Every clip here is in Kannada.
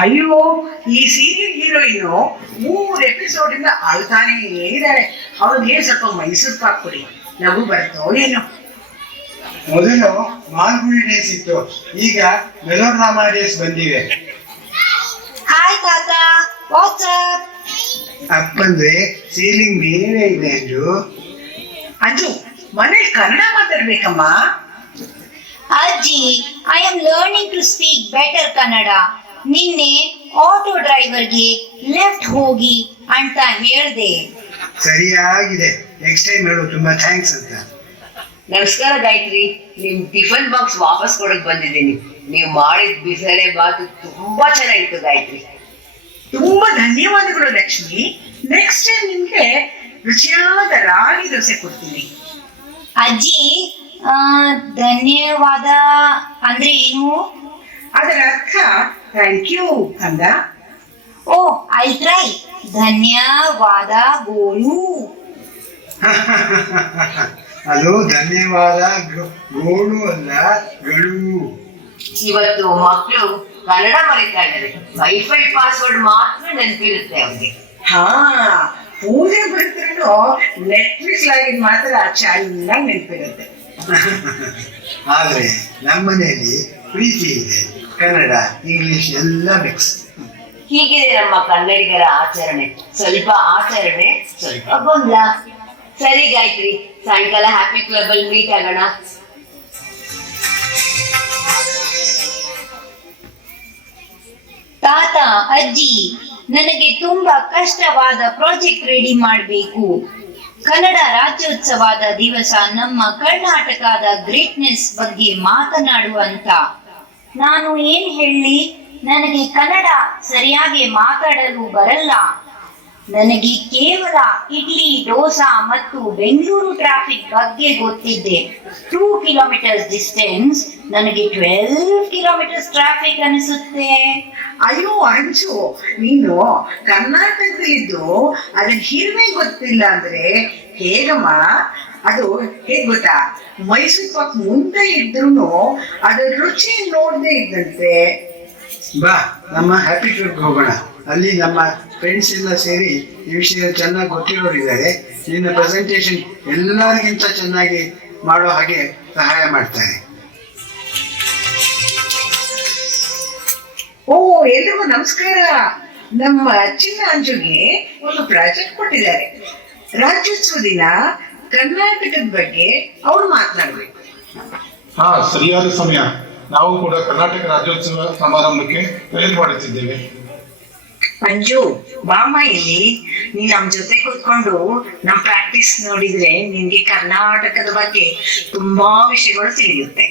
ಅಯ್ಯೋ, ಈ ಸೀರಿಯಲ್ ಹೀರೋಯಿನು 3 ಎಪಿಸೋಡ್ ಇಂದ ಅಳ್ತಾನೇ ಇದ್ದಾಳೆ. ಅವ್ರಿಗೆ ಸ್ವಲ್ಪ ಮೈಸೂರು ಪಾಕ್ ಕೊಡಿ, ಲಘು ಬರುತ್ತೋ ಏನೋ. ಮೊದಲು ಮಾಲ್ಗುಡಿ ಡೇಸ್ ಇತ್ತು, ಈಗ ಮೆಲೋಡ್ರಾಮಾ ಡೇಸ್ ಬಂದಿವೆ. ಹಾಯ್ ತಾತ, ವಾಟ್ಸಪ್. ಅಪ್ಪಂದ್ರೆ ಸೀಲಿಂಗ್ ಬೇರೆ ಇದೆ ಅಂಜು. ಅಂಜು, ಮನೇಲಿ ಕನ್ನಡ ಮಾತಾಡ್ಬೇಕಮ್ಮ. ಅಜ್ಜಿ, I am learning to speak better Kannada. ನಿನ್ನೆ ಆಟೋ ಡ್ರೈವರ್ಗೆ ಲೆಫ್ಟ್ ಹೋಗಿ ಅಂತ ಹೇಳ್ದೆ. ಸರಿಯಾಗಿದೆ, ನೆಕ್ಸ್ಟ್ ಟೈಮ್ ಹೇಳು ತುಂಬಾ ಥ್ಯಾಂಕ್ಸ್ ಅಂತ. ನಮಸ್ಕಾರ ಗಾಯತ್ರಿ, ನಿಮ್ ಟಿಫನ್ ಬಾಕ್ಸ್ ವಾಪಸ್ ಕೊಡಕ್ ಬಂದಿದ್ದೀನಿ. ನೀವು ಮಾಡಿದ ಬಿಸಳೆ ಬಾತು ತುಂಬಾ ಚೆನ್ನಾಗಿತ್ತು ಗಾಯತ್ರಿ. ತುಂಬಾ ಧನ್ಯವಾದಗಳು ಲಕ್ಷ್ಮಿ. ನೆಕ್ಸ್ಟ್ ಟೈಮ್ ನಿಮ್ಗೆ ರುಚಿಯಾದ ರಾಗಿ ದೋಸೆ ಕೊಡ್ತೀನಿ. ಅಜ್ಜಿ, ಧನ್ಯವಾದ ಅಂದ್ರೆ ಏನು? ಅದರ ಅರ್ಥ ಥ್ಯಾಂಕ್ ಯು ಅಂದ. ಓ, ಐ ಟ್ರೈ. ಧನ್ಯವಾದಗಳು. ಅದು ಧನ್ಯವಾದ ಗೋಳು ಅಲ್ಲ, ಗಳು. ಇವತ್ತು ಮಕ್ಕಳು ಕನ್ನಡ ಮರೀತಾ ಇದ್ದಾರೆ. ವೈಫೈ ಪಾಸ್ವರ್ಡ್ ಮಾತ್ರ ನೆನಪಿರುತ್ತೆ ಅವ್ರಿಗೆ. ಹಾ, ಪೂಜೆ ಬರ್ತಿರೋ ನೆಟ್ಫ್ಲಿಕ್ಸ್ ಲಾಗಿನ್ ಮಾತ್ರ ಚೆನ್ನಾಗಿ ನೆನಪಿರುತ್ತೆ. ಆದ್ರೆ ನಮ್ಮನೆಯಲ್ಲಿ ಪ್ರೀತಿ ಇದೆ, ಕನ್ನಡ ಇಂಗ್ಲಿಷ್ ಎಲ್ಲ ಮಿಕ್ಸ್. ಹೀಗಿದೆ ನಮ್ಮ ಕನ್ನಡಿಗರ ಆಚರಣೆ. ಸ್ವಲ್ಪ ಆಚರಣೆ, ಸ್ವಲ್ಪ ಗೊಂದಲ. ಸರಿ ಗಾಯತ್ರಿ, ಸಾಯಂಕಾಲ ಹ್ಯಾಪಿ ಕ್ಲಬ್ ಅಲ್ಲಿ ಮೀಟ್ ಆಗೋಣ. ತಾತ, ಅಜ್ಜಿ, ನನಗೆ ತುಂಬಾ ಕಷ್ಟವಾದ ಪ್ರಾಜೆಕ್ಟ್ ರೆಡಿ ಮಾಡಬೇಕು. ಕನ್ನಡ ರಾಜ್ಯೋತ್ಸವದ ದಿವಸ ನಮ್ಮ ಕರ್ನಾಟಕದ ಗ್ರೇಟ್ನೆಸ್ ಬಗ್ಗೆ ಮಾತನಾಡುವಂತ. ನಾನು ಏನ್ ಹೇಳಿ? ನನಗೆ ಕನ್ನಡ ಸರಿಯಾಗಿ ಮಾತಾಡಲು ಬರಲ್ಲ. ನನಗೆ ಕೇವಲ ಇಡ್ಲಿ, ಡೋಸಾ ಮತ್ತು ಬೆಂಗಳೂರು ಟ್ರಾಫಿಕ್ ಬಗ್ಗೆ ಗೊತ್ತಿದ್ದೆ. 2 ಕಿಲೋಮೀಟರ್ಸ್ ಡಿಸ್ಟೆನ್ಸ್ ನನಗೆ 12 ಕಿಲೋಮೀಟರ್ಸ್ ಟ್ರಾಫಿಕ್ ಅನಿಸುತ್ತೆ. ಅಯ್ಯೋ ಅಂಚು, ನೀನು ಕರ್ನಾಟಕದಲ್ಲಿದ್ದು ಅದನ್ನ ಹಿರಿಮೆ ಗೊತ್ತಿಲ್ಲ ಅಂದ್ರೆ ಹೇಗಮ್ಮ? ಅದು ಹೇಗ್ ಗೊತ್ತಾ, ಮೈಸೂರು ಪಾಕ್ ಮುಂದೆ ಇದ್ರು ಅದರ ರುಚಿ ನೋಡದೆ ಇದ್ದಂತೆ. ಬಾ, ನಮ್ಮ ಹ್ಯಾಪಿ ಟ್ರಿಪ್ ಹೋಗೋಣ. ಅಲ್ಲಿ ನಮ್ಮ ಫ್ರೆಂಡ್ಸ್ ಎಲ್ಲ ಸೇರಿ ಈ ವಿಷಯ ಚೆನ್ನಾಗಿ ಗೊತ್ತಿರೋರಿದ್ದಾರೆ. ನಿನ್ನ ಪ್ರೆಸೆಂಟೇಶನ್ ಎಲ್ಲರಿಗಿಂತ ಚೆನ್ನಾಗಿ ಮಾಡೋ ಹಾಗೆ ಸಹಾಯ ಮಾಡ್ತಾರೆ. ಓ, ಎಲ್ರಿಗೂ ನಮಸ್ಕಾರ. ನಮ್ಮ ಚಿನ್ನ ಅಂಜುಗೆ ಒಂದು ಪ್ರಾಜೆಕ್ಟ್ ಕೊಟ್ಟಿದ್ದಾರೆ. ರಾಜ್ಯೋತ್ಸವ ದಿನ ಕರ್ನಾಟಕದ ಬಗ್ಗೆ ಅವ್ರು ಮಾತನಾಡ್ಬೇಕು. ಹಾ, ಸರಿಯಾದ ಸಮಯ. ನಾವು ಕೂಡ ಕರ್ನಾಟಕ ರಾಜ್ಯೋತ್ಸವ ಸಮಾರಂಭಕ್ಕೆ ತಯಾರಿ ಮಾಡುತ್ತಿದ್ದೇವೆ. ಅಂಜು, ಬಾಮ್ಮ ಇಲ್ಲಿ. ನೀನ್ ನಮ್ ಜೊತೆ ಕೂತ್ಕೊಂಡು ನಮ್ ಪ್ರಾಕ್ಟೀಸ್ ನೋಡಿದ್ರೆ ನಿನ್ಗೆ ಕರ್ನಾಟಕದ ಬಗ್ಗೆ ತುಂಬಾ ವಿಷಯಗಳು ತಿಳಿಯುತ್ತೆ.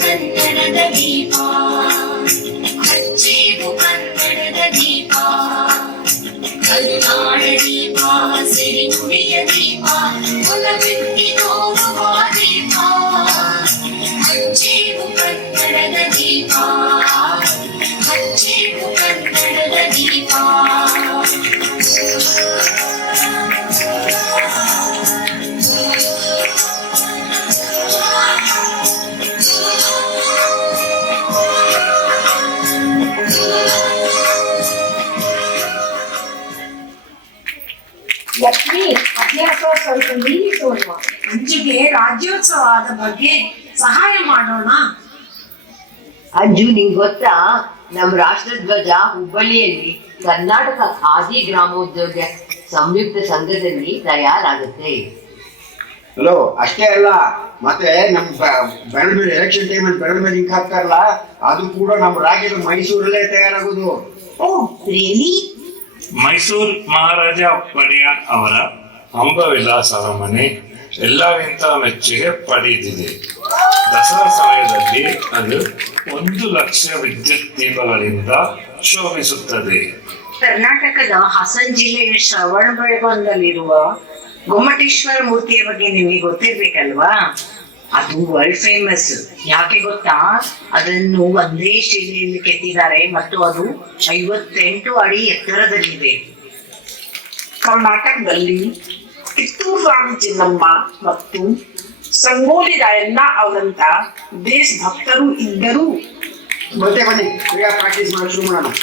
ಕನ್ನಡದ ದೀಪ, ಹಚ್ಚೇವು ಕನ್ನಡದ ದೀಪ, ಕರುನಾಡ ದೀಪ, ಸಿರಿನುಡಿಯ ದೀಪ, ಒಲವೆತ್ತಿ ತೋರುವ ದೀಪ. ಹಚ್ಚೇವು ಕನ್ನಡದ ದೀಪ, ಹಚ್ಚೇವು ಕನ್ನಡದ ದೀಪ. ಲಕ್ಷ್ಮಿ, ಅಭ್ಯಾಸ ಸ್ವಲ್ಪ ನಿಲ್ಲಿಸೋಣ. ಅಂಜಿಗೆ ರಾಜ್ಯೋತ್ಸವದ ಬಗ್ಗೆ ಸಹಾಯ ಮಾಡೋಣ. ಅಂಜು, ನಿಂಗ್ ಗೊತ್ತಾ, ನಮ್ಮ ರಾಷ್ಟ್ರಧ್ವಜ ಹುಬ್ಬಳ್ಳಿಯಲ್ಲಿ ಕರ್ನಾಟಕ ಖಾದಿ ಗ್ರಾಮೋದ್ಯೋಗ ಸಂಯುಕ್ತ ಸಂಘದಲ್ಲಿ ತಯಾರಾಗುತ್ತೆ. ಹಲೋ, ಅಷ್ಟೇ ಅಲ್ಲ, ಮತ್ತೆ ನಮ್ ಬೆರಳ್ಮೇಲೆ ಎಲೆಕ್ಷನ್ ಟೈಮಲ್ಲಿ ಬೆರಳ್ಮೇಲೆ ಹಿಂಗ್ ಹಾಕ್ತಾರಲ್ಲ, ಅದು ಕೂಡ ನಮ್ಮ ರಾಜ್ಯದ ಮೈಸೂರಲ್ಲೇ ತಯಾರಾಗೋದು. ಓ, ರಿಯಲಿ? ಮೈಸೂರು ಮಹಾರಾಜ ಒಡೆಯರ್ ಅವರ ಅಂಬವಿಲಾಸ ಅರಮನೆ ಎಲ್ಲರಿಗಿಂತ ಮೆಚ್ಚುಗೆ ಪಡೆದಿದೆ. ದಸರಾ ಸಮಯದಲ್ಲಿ ಅದು 1 ಲಕ್ಷ ವಿದ್ಯುತ್ ದೀಪಗಳಿಂದ ಶೋಭಿಸುತ್ತದೆ. ಕರ್ನಾಟಕದ ಹಾಸನ ಜಿಲ್ಲೆಯ ಶ್ರವಣಬೆಳಗೊಳದಲ್ಲಿರುವ ಗೊಮ್ಮಟೇಶ್ವರ ಮೂರ್ತಿಯ ಬಗ್ಗೆ ನಿಮಗೆ ಗೊತ್ತಿರ್ಬೇಕಲ್ವಾ? ಅದು ವರ್ಲ್ಡ್ ಫೇಮಸ್. ಯಾಕೆ ಗೊತ್ತಾ? ಅದನ್ನು ಒಂದೇ ಶಿಲೆಯಲ್ಲಿ ಕೆತ್ತಿದ್ದಾರೆ ಮತ್ತು ಅದು 58 ಅಡಿ ಎತ್ತರದಲ್ಲಿದೆ. ಕರ್ನಾಟಕದಲ್ಲಿ ಕಿತ್ತೂರು ರಾಣಿ ಚೆನ್ನಮ್ಮ ಮತ್ತು ಸಂಗೊಳ್ಳಿ ರಾಯಣ್ಣ ಅವರಂತ ದೇಶ ಭಕ್ತರು ಇದ್ದರೂ ಮತ್ತೆ ಬನ್ನಿ ಈಗ ಪ್ರಾಕ್ಟೀಸ್ ಮಾಡಿ ಶುರು ಮಾಡೋಣ.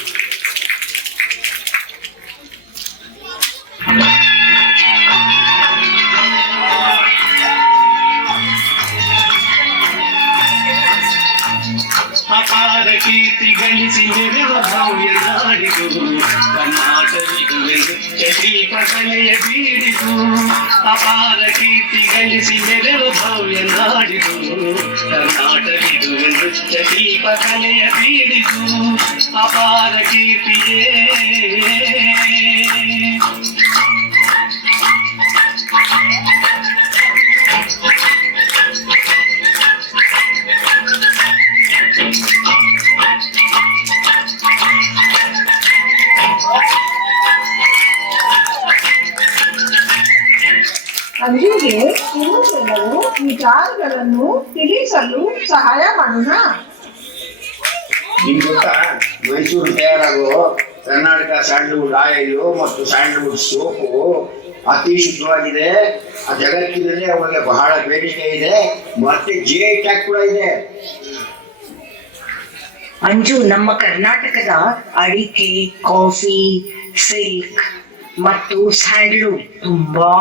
ಅಪಾರ ಕೀರ್ತಿ ಗಳಿಸಿ ನೆರವ ಭವ್ಯ ನಾಡಿದು ಕರ್ನಾಟಕವೆಂದು ದೀಪ ಕಲೆಯ ಬೀಡಿದು. ಅಪಾರ ಕೀರ್ತಿ ಗಳಿಸಿ ನೆರವ ಭವ್ಯ ನಾಡಿದು ಕರ್ನಾಟಕವೆಂದು ದೀಪ ಕಲೆಯ ಬೀಡಿದು. ಅಪಾರ ಕೀರ್ತಿಯೇ ಅಂಜುಗೆ ಇವು ಕೆಲವು ವಿಚಾರಗಳನ್ನು ತಿಳಿಸಲು ಸಹಾಯ ಮಾಡೋಣ. ನಿಮ್ಗೆ ಗೊತ್ತಾ, ಮೈಸೂರು ತಯಾರಾಗೋ ಕರ್ನಾಟಕ ಸ್ಯಾಂಡಲ್ವುಡ್ ಆಯಿಲು ಮತ್ತು ಸ್ಯಾಂಡಲ್ವುಡ್ ಸೋಪು ಅತಿ ಶುದ್ಧವಾಗಿದೆ. ಆ ಜಗತ್ತಿನಲ್ಲಿ ಅವಾಗ ಬಹಳ ಬೇಡಿಕೆ ಇದೆ. ಮತ್ತೆ GI ಟ್ಯಾಗ್ ಕೂಡ ಇದೆ. ಅಂಜು, ನಮ್ಮ ಕರ್ನಾಟಕದ ಅಡಿಕೆ, ಕಾಫಿ, ಸಿಲ್ಕ್ ಮತ್ತು ಸ್ಯಾಂಡಲ್ವುಡ್ ತುಂಬಾ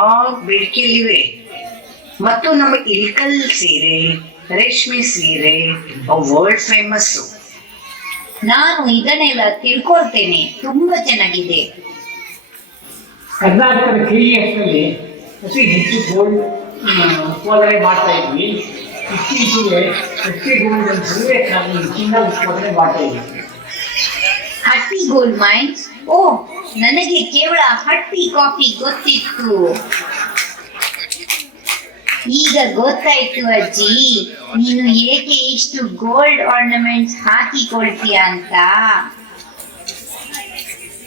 ಬೇಡಿಕೆಯಲ್ಲಿವೆ. ಮತ್ತು ನಮ್ಮ ಇಲ್ಕಲ್ ಸೀರೆ, ರೇಷ್ಮೆ ಸೀರೆ ವರ್ಲ್ಡ್ ಫೇಮಸ್. ನಾನು ಇದನ್ನೆಲ್ಲ ತಿಳ್ಕೊಳ್ತೇನೆ, ತುಂಬಾ ಚೆನ್ನಾಗಿದೆ. ಕರ್ನಾಟಕದ KEFನಲ್ಲಿ ಅತಿ ಹೆಚ್ಚು ಗೋಲ್ಡ್ ಉತ್ಪಾದನೆ ಮಾಡ್ತಾ ಇದ್ವಿ. ಇತ್ತೀಚೆಗೆ ಹಟ್ಟಿ ಗೋಲ್ಡ್ ಅಂತ ಸರ್ವೇಕ್ಕಾಗಿ ಚಿನ್ನ ಉತ್ಪಾದನೆ ಮಾಡ್ತಾ ಇದ್ವಿ. ಹಟ್ಟಿ ಗೋಲ್ಡ್ ಮೈನ್ಸ್? ಓ, ನನಗೆ ಕೇವಲ ಹಟ್ಟಿ ಕಾಫಿ ಗೊತ್ತಿತ್ತು. ಈಗ ಗೊತ್ತಾಯ್ತು ಅಜ್ಜಿ, ನೀನು ಏಕೆ ಇಷ್ಟು ಗೋಲ್ಡ್ ಆರ್ನಮೆಂಟ್ಸ್ ಹಾಕಿಕೊಳ್ತೀಯ ಅಂತ.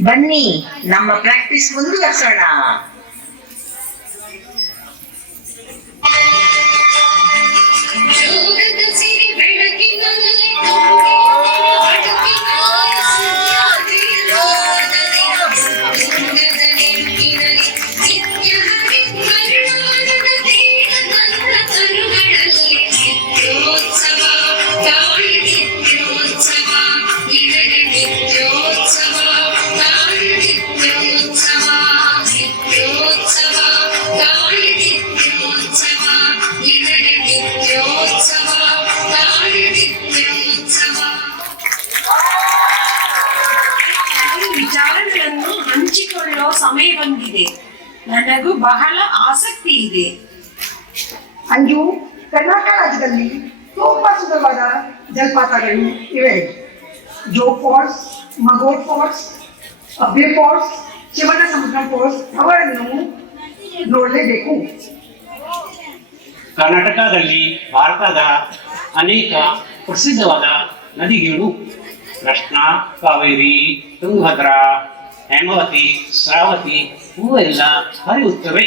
ಬನ್ನಿ ನಮ್ಮ ಪ್ರಾಕ್ಟೀಸ್ ಮುಂದುವರ್ಸೋಣ. ವಿಚಾರಗಳನ್ನು ಹಂಚಿಕೊಳ್ಳೋ ಸಮಯ ಬಂದಿದೆ. ನನಗೂ ಬಹಳ ಆಸಕ್ತಿ ಇದೆ. ಅಂಜು, ಕರ್ನಾಟಕ ರಾಜ್ಯದಲ್ಲಿ ತುಂಬಾ ಸುಂದರವಾದ ಜಲಪಾತಗಳು ಇವೆ. Jog falls, Magod falls, Abbey falls, Shivanasamudra falls ಅವರನ್ನು ನೋಡಲೇಬೇಕು. ಕರ್ನಾಟಕದಲ್ಲಿ ಭಾರತದ ಅನೇಕ ಪ್ರಸಿದ್ಧವಾದ ನದಿಗಳು ಕೃಷ್ಣ, ಕಾವೇರಿ, ತುಂಗಭದ್ರಾ, ಹೇಮಾವತಿ, ಶ್ರಾವತಿ ಇವೆಲ್ಲ ಹರಿಯುತ್ತವೆ.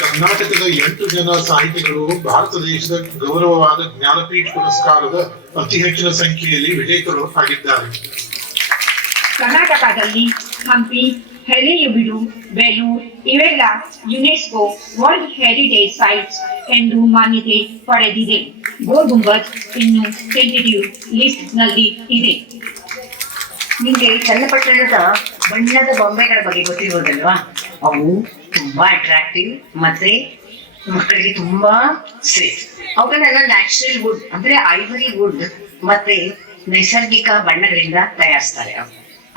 ಕರ್ನಾಟಕದ 8 ಜನ ಸಾಹಿತಿಗಳು ಭಾರತ ದೇಶದ ಗೌರವವಾದ ಜ್ಞಾನಪೀಠ ಪುರಸ್ಕಾರದ ಅತಿ ಹೆಚ್ಚಿನ ಸಂಖ್ಯೆಯಲ್ಲಿ ವಿಜೇತರು ಆಗಿದ್ದಾರೆ. ಕರ್ನಾಟಕದಲ್ಲಿ ಹಂಪಿ, ಹಳೆಯಬೀಡು, ಬೇಲೂರು ಇವೆಲ್ಲ ಯುನೆಸ್ಕೋ ವರ್ಲ್ಡ್ ಹೆರಿಟೇಜ್ ಸೈಟ್ಸ್ ಎಂದು ಮಾನ್ಯತೆ ಪಡೆದಿದೆ. ಗೋಲ್ ಗುಂಬಜ್ ಇನ್ನು ಟೆಂಟೇಟಿವ್ ಲಿಸ್ಟ್ ನಲ್ಲಿ ಇದೆ. ನಿಮ್ಗೆ ಚನ್ನಪಟ್ಟಣದ ಬಣ್ಣದ ಬೊಂಬೆಗಳ ಬಗ್ಗೆ ಗೊತ್ತಿರೋದಲ್ವಾ? ಅವು ತುಂಬಾ ಅಟ್ರಾಕ್ಟಿವ್ ಮತ್ತೆ ಮಕ್ಕಳಿಗೆ ತುಂಬಾ ಸೇಫ್. ಅವುಗಳನ್ನೆಲ್ಲ ನ್ಯಾಚುರಲ್ ವುಡ್ ಅಂದ್ರೆ ಐವರಿ ವುಡ್ ಮತ್ತೆ ನೈಸರ್ಗಿಕ ಬಣ್ಣಗಳಿಂದ ತಯಾರಿಸ್ತಾರೆ.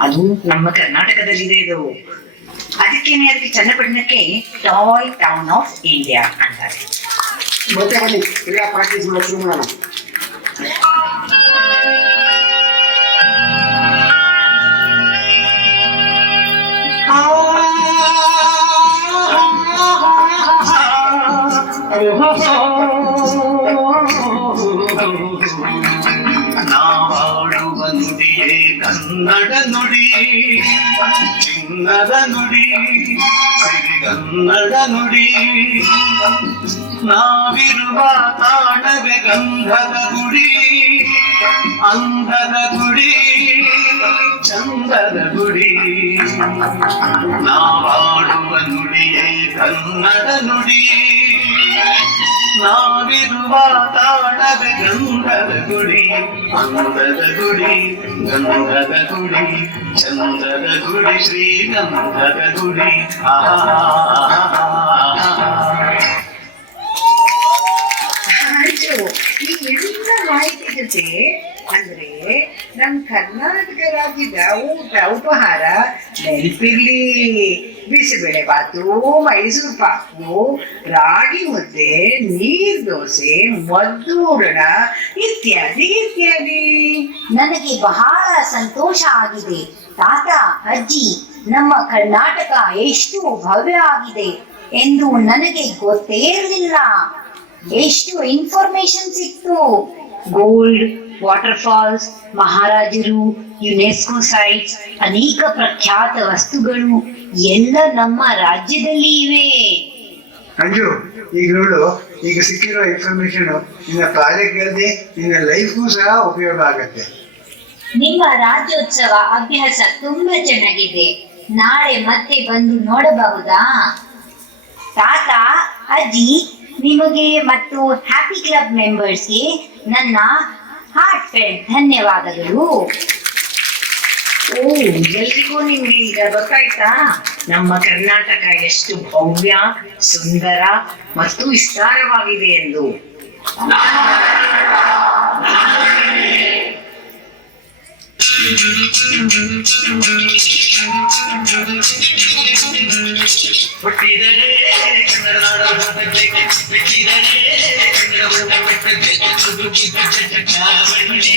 ಅದು ನಮ್ಮ ಕರ್ನಾಟಕದಲ್ಲಿದೆ. ಇದು ಅದಕ್ಕೇನೆ ಅದಕ್ಕೆ ಚನ್ನಪಟ್ಟಣಕ್ಕೆ ಟಾಯ್ ಟೌನ್ ಆಫ್ ಇಂಡಿಯಾ ಅಂತಾರೆ. ಮತ್ತೆ ಬನ್ನಿ ಈಗ ಪ್ರಾಕ್ಟೀಸ್ ಮಾಡಿ ಶುರು ಮಾಡೋಣ. ನಾವಾಡುವ ನುಡಿಯೇ ಕನ್ನಡ ನುಡಿ, ಚಿನ್ನದ ನುಡಿ, ಸಿರಿಗನ್ನಡ ನುಡಿ. ನಾವಿರುವ ತಾಣವೇ ಗಂಧದ ಗುಡಿ, ಅಂಧದ ಗುಡಿ, ಚಂದದ ಗುಡಿ. ನಾವಾಡುವ ನುಡಿಯೇ ಕನ್ನಡ ನುಡಿ, ನಾವಿರುವ ತಾಣವೇ ಗಂಧದ ಗುಡಿ, ಅಂದದ ಗುಡಿ, ಗಂಧದ ಗುಡಿ, ಚಂದದ ಗುಡಿ, ಶ್ರೀಗಂಧದ ಗುಡಿ. ಮಂಜು, ಈ ಎಲ್ಲ ಮಾಹಿತಿ ಜೊತೆ ಅಂದ್ರೆ ನಮ್ ಕರ್ನಾಟಕ ರಾಜ್ಯದ ಊಟ ಉಪಹಾರ ನೆನಪಿರ್ಲಿ. ಬಿಸಿಬೇಳೆ ಬಾತು, ಮೈಸೂರು ಪಾಕು, ರಾಗಿ ಮುದ್ದೆ, ನೀರ್ ದೋಸೆ, ಮದ್ದೂರಣ ಇತ್ಯಾದಿ ಇತ್ಯಾದಿ. ನನಗೆ ಬಹಳ ಸಂತೋಷ ಆಗಿದೆ ತಾತ ಅಜ್ಜಿ. ನಮ್ಮ ಕರ್ನಾಟಕ ಎಷ್ಟು ಭವ್ಯ ಆಗಿದೆ ಎಂದು ನನಗೆ ಗೊತ್ತೇ ಇರಲಿಲ್ಲ. ಎಷ್ಟು ಇನ್ಫಾರ್ಮೇಶನ್ ಸಿಕ್ತು. ಗೋಲ್ಡ್, ವಾಟರ್ ಫಾಲ್ಸ್, ಮಹಾರಾಜರು, ಯುನೆಸ್ಕೋ ಸೈಟ್ಸ್, ಅನೇಕ ಪ್ರಖ್ಯಾತ ವಸ್ತುಗಳು ಎಲ್ಲ ನಮ್ಮ ರಾಜ್ಯದಲ್ಲಿ ಇವೆ. ಅಂಜು, ಈಗ ನೋಡು, ಈಗ ಸಿಕ್ಕಿರೋ ಇನ್ಫಾರ್ಮೇಶನ್ ನಿನ್ನ ಪ್ರಾಜೆಕ್ಟ್ಗಳಲ್ಲಿ ನಿನ್ನ ಲೈಫ್ಗೂ ಸಹ ಉಪಯೋಗ ಆಗತ್ತೆ. ನಿಮ್ಮ ರಾಜ್ಯೋತ್ಸವ ಅಭ್ಯಾಸ ತುಂಬಾ ಚೆನ್ನಾಗಿದೆ. ನಾಳೆ ಮತ್ತೆ ಬಂದು ನೋಡಬಹುದಾ? ತಾತ ಅಜ್ಜಿ, ನಿಮಗೆ ಮತ್ತು ಹ್ಯಾಪಿ ಕ್ಲಬ್ ಮೆಂಬರ್ಸ್ಗೆ ನನ್ನ ಹಾರ್ಟ್ ಫೆಲ್ಟ್ ಧನ್ಯವಾದಗಳು. ಎಲ್ರಿಗೂ ನಿಮ್ಗೆ ಈಗ ಗೊತ್ತಾಯ್ತಾ ನಮ್ಮ ಕರ್ನಾಟಕ ಎಷ್ಟು ಭವ್ಯ, ಸುಂದರ ಮತ್ತು ವಿಸ್ತಾರವಾಗಿದೆ ಎಂದು. ಹುಟ್ಟಿದರೆ ಕನ್ನಡ ನಾಡ ಹುಟ್ಟಬೇಕು, ಬಿಟ್ಟಿದರೆ ಕನ್ನಡ ಹುಟ್ಟಬೇಕು, ಬದುಕಿದ ಚಟಕಾವಣಿ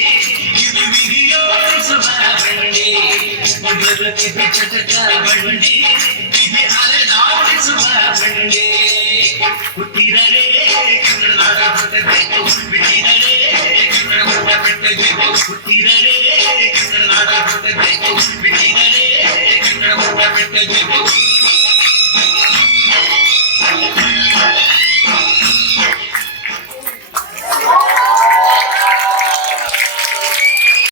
ಇದು ವಿಧಿಯೋಡಿಸುವ ಬಣ್ಣಿ, ಬದುಕಿದ ಚಟಕಾವಣಿ ಇದು ಅಲೆದಾಡಿಸುವ ಬಣ್ಣಿ. ಹುಟ್ಟಿದರೆ ಕನ್ನಡ ನಾಡ ಹುಟ್ಟಬೇಕು, ಬಿಟ್ಟಿದರೆ ಕನ್ನಡ ಹುಟ್ಟಬೇಕು, ಹುಟ್ಟಿದರೆ ಕನ್ನಡ ನಾಡ ಹುಟ್ಟಬೇಕು, ಬಿಟ್ಟಿದರೆ ಕನ್ನಡ ಹುಟ್ಟಬೇಕು.